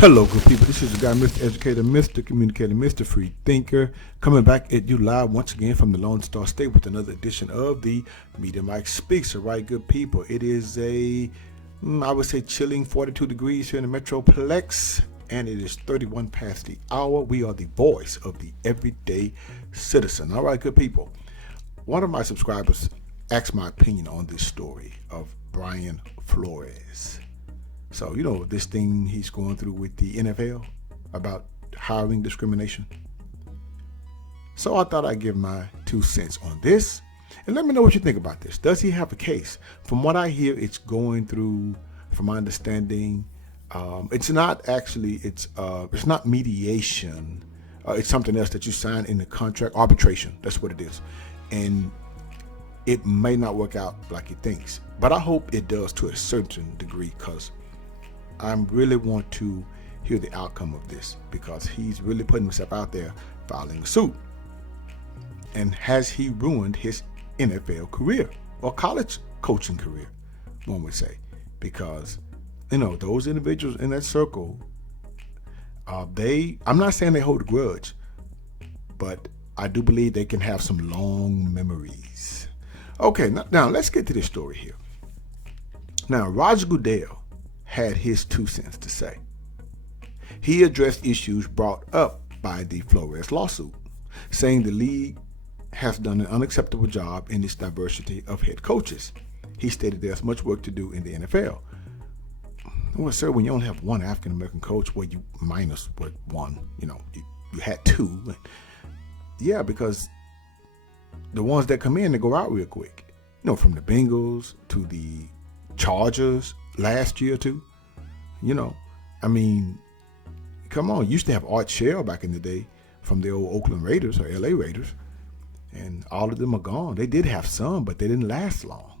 Hello, good people. This is the guy, Mr. Educator, Mr. Communicator, Mr. Free Thinker, coming back at you live once again from the Lone Star State with another edition of the Media Mike Speaks. All right, good people. It is I would say chilling 42 degrees here in the Metroplex, and it is 31 past the hour. We are the voice of the everyday citizen. All right, good people. One of my subscribers asked my opinion on this story of Brian Flores. So, you know, this thing he's going through with the NFL about hiring discrimination. So I thought I'd give my 2 cents on this. And let me know what you think about this. Does he have a case? From what I hear, it's going through, from my understanding, it's not mediation. It's something else that you sign in the contract. Arbitration, that's what it is. And it may not work out like he thinks. But I hope it does to a certain degree, because I really want to hear the outcome of this, because he's really putting himself out there filing a suit. And has he ruined his NFL career or college coaching career, one would say? Because, you know, those individuals in that circle, I'm not saying they hold a grudge, but I do believe they can have some long memories. Okay, now let's get to this story here. Now, Roger Goodell had his 2 cents to say. He addressed issues brought up by the Flores lawsuit, saying the league has done an unacceptable job in its diversity of head coaches. He stated there's much work to do in the NFL. Well, sir, when you only have one African American coach, well, you minus one, you had two. Yeah, because the ones that come in, they go out real quick. From the Bengals to the Chargers last year too. Come on. Used to have Art Shell back in the day from the old Oakland Raiders or LA Raiders, and all of them are gone. They did have some, but they didn't last long.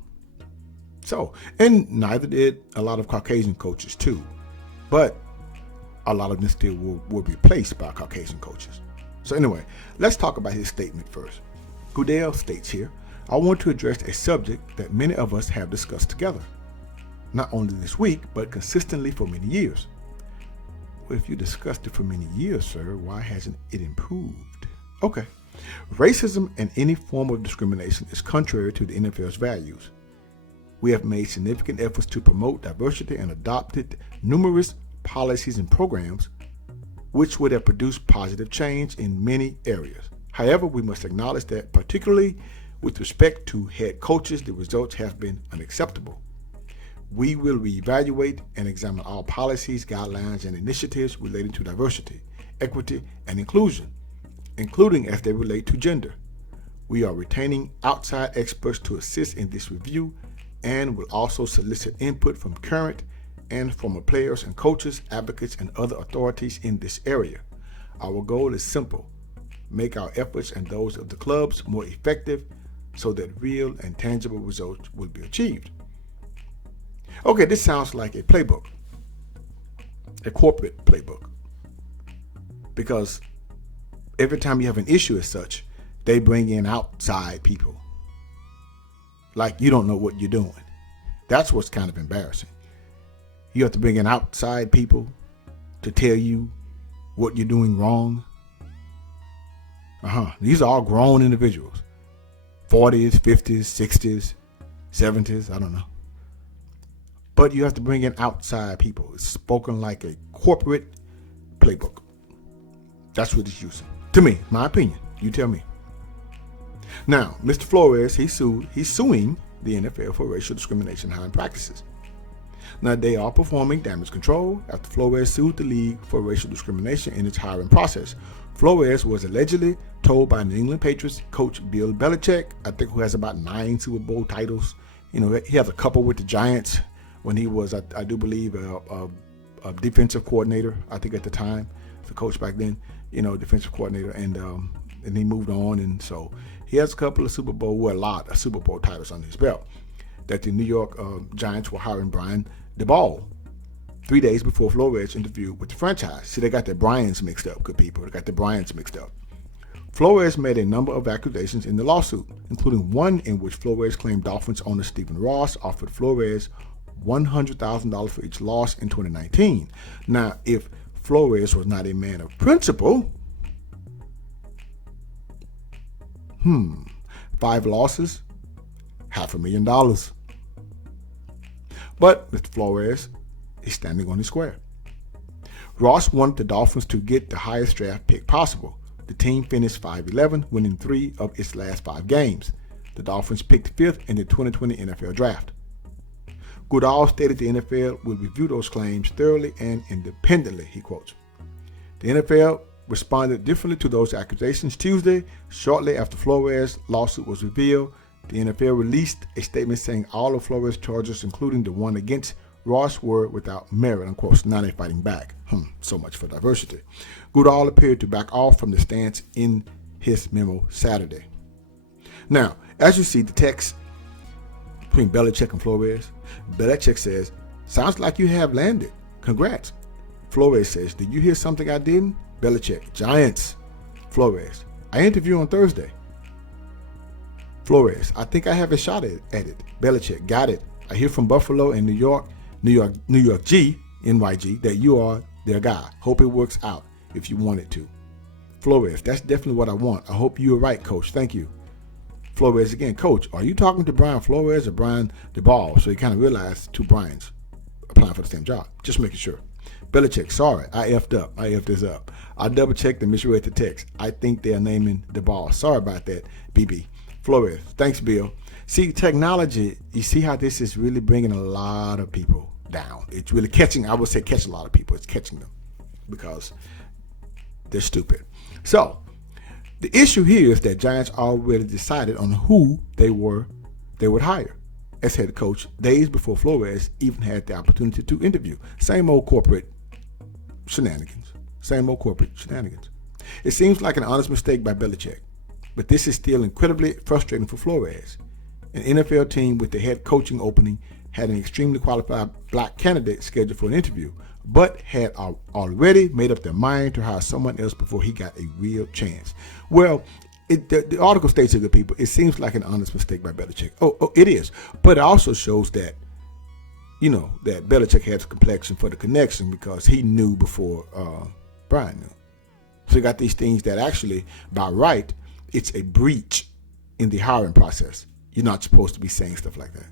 So, and neither did a lot of Caucasian coaches too, but a lot of them still were replaced by Caucasian coaches. So anyway, let's talk about his statement first. Goodell states here, I want to address a subject that many of us have discussed together. Not only this week, but consistently for many years. Well, if you discussed it for many years, sir, why hasn't it improved? Okay. Racism and any form of discrimination is contrary to the NFL's values. We have made significant efforts to promote diversity and adopted numerous policies and programs which would have produced positive change in many areas. However, we must acknowledge that, particularly with respect to head coaches, the results have been unacceptable. We will reevaluate and examine all policies, guidelines, and initiatives relating to diversity, equity, and inclusion, including as they relate to gender. We are retaining outside experts to assist in this review and will also solicit input from current and former players and coaches, advocates, and other authorities in this area. Our goal is simple: make our efforts and those of the clubs more effective so that real and tangible results will be achieved. Okay, this sounds like a playbook, a corporate playbook, because every time you have an issue as such, they bring in outside people. Like you don't know what you're doing. That's what's kind of embarrassing. You have to bring in outside people to tell you what you're doing wrong. These are all grown individuals. 40s, 50s, 60s, 70s, I don't know. But you have to bring in outside people. It's spoken like a corporate playbook. That's what it's using. To me, my opinion. You tell me. Now, Mr. Flores, he's suing the NFL for racial discrimination hiring practices. Now, they are performing damage control after Flores sued the league for racial discrimination in its hiring process. Flores was allegedly told by New England Patriots coach Bill Belichick, I think, who has about 9 Super Bowl titles. He has a couple with the Giants when he was, I do believe, a defensive coordinator, I think at the time, the coach back then, defensive coordinator, and he moved on, and so he has a couple of a lot of Super Bowl titles under his belt. That the New York Giants were hiring Brian Flores 3 days before Flores interviewed with the franchise. See, they got their Bryans mixed up, good people. They got the Bryans mixed up. Flores made a number of accusations in the lawsuit, including one in which Flores claimed Dolphins owner Stephen Ross offered Flores $100,000 for each loss in 2019. Now, if Flores was not a man of principle. 5 losses, $500,000. But Mr. Flores is standing on his square. Ross wanted the Dolphins to get the highest draft pick possible. The team finished 5-11, winning 3 of its last 5 games. The Dolphins picked 5th in the 2020 NFL Draft. Goodell stated the NFL will review those claims thoroughly and independently, he quotes. The NFL responded differently to those accusations Tuesday, shortly after Flores' lawsuit was revealed. The NFL released a statement saying all of Flores' charges, including the one against Ross, were without merit, unquote. So now they're fighting back. So much for diversity. Goodell appeared to back off from the stance in his memo Saturday. Now, as you see, the text between Belichick and Flores, Belichick says, "Sounds like you have landed. Congrats." Flores says, "Did you hear something I didn't?" Belichick, "Giants." Flores, "I interview on Thursday." Flores, "I think I have a shot at it." Belichick, "Got it. I hear from Buffalo and New York G, NYG, that you are their guy. Hope it works out if you want it to." Flores, "That's definitely what I want. I hope you are right, Coach. Thank you." Flores again, "Coach, are you talking to Brian Flores or Brian DeBall?" So he kind of realized 2 Brians applying for the same job. Just making sure. Belichick, "Sorry, I effed up. I effed this up. I double checked and misread the text. I think they're naming DeBall. Sorry about that, BB." Flores, "Thanks, Bill." See, technology, you see how this is really bringing a lot of people down. It's really catching, I would say catch a lot of people. It's catching them because they're stupid. So, the issue here is that Giants already decided on who they would hire as head coach days before Flores even had the opportunity to interview. Same old corporate shenanigans. It seems like an honest mistake by Belichick, but this is still incredibly frustrating for Flores. An NFL team with the head coaching opening had an extremely qualified black candidate scheduled for an interview, but had already made up their mind to hire someone else before he got a real chance. Well, the article states to the people, it seems like an honest mistake by Belichick. Oh, it is. But it also shows that, that Belichick has a complexion for the connection because he knew before Brian knew. So you got these things that actually, by right, it's a breach in the hiring process. You're not supposed to be saying stuff like that.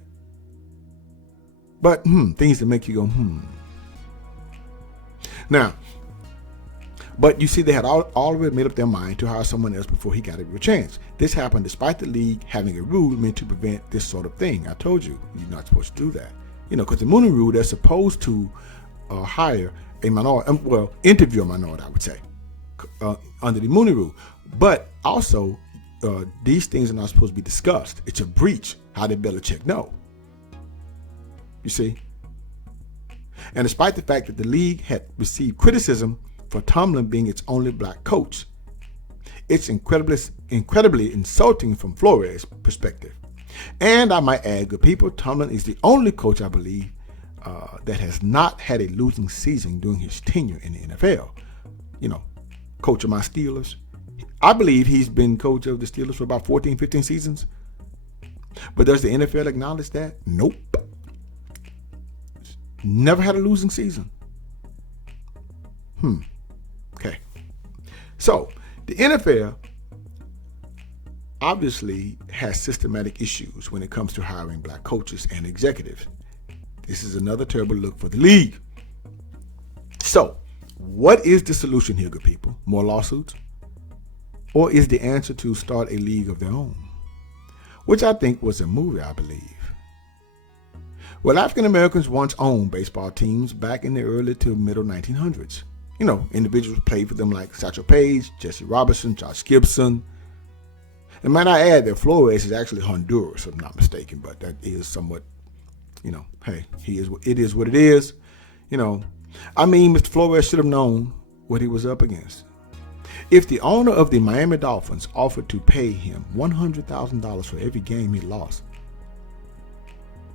But things that make you go, Now, but you see they had already made up their mind to hire someone else before he got a real chance. This happened despite the league having a rule meant to prevent this sort of thing. I told you, you're not supposed to do that. Because the Mooney rule, they're supposed to hire a minority, interview a minority, I would say, under the Mooney rule. But also, these things are not supposed to be discussed. It's a breach. How did Belichick know? You see? And despite the fact that the league had received criticism for Tomlin being its only black coach, it's incredibly insulting from Flores' perspective. And I might add, good people, Tomlin is the only coach, I believe, that has not had a losing season during his tenure in the NFL. Coach of my Steelers. I believe he's been coach of the Steelers for about 14, 15 seasons. But does the NFL acknowledge that? Nope. Never had a losing season. Okay. So, the NFL obviously has systematic issues when it comes to hiring black coaches and executives. This is another terrible look for the league. So, what is the solution here, good people? More lawsuits? Or is the answer to start a league of their own? Which I think was a movie, I believe. Well, African Americans once owned baseball teams back in the early to middle 1900s. Individuals played for them like Satchel Paige, Jesse Robinson, Josh Gibson. And might I add that Flores is actually Honduras, if I'm not mistaken, but that is somewhat, hey, it is what it is. Mr. Flores should have known what he was up against. If the owner of the Miami Dolphins offered to pay him $100,000 for every game he lost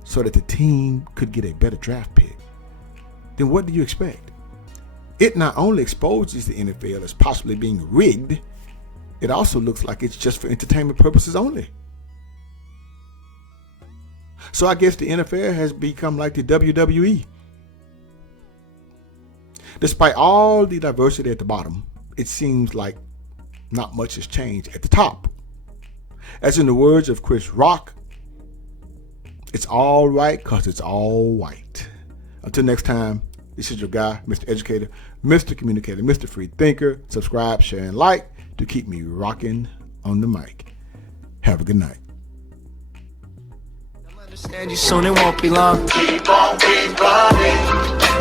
so that the team could get a better draft pick, then what do you expect? It not only exposes the NFL as possibly being rigged, it also looks like it's just for entertainment purposes only. So I guess the NFL has become like the WWE. Despite all the diversity at the bottom, it seems like not much has changed at the top. As in the words of Chris Rock, it's all right because it's all white. Until next time, this is your guy, Mr. Educator, Mr. Communicator, Mr. Free Thinker. Subscribe, share, and like to keep me rocking on the mic. Have a good night. Understand you soon, it won't be long. Keep on, keep running.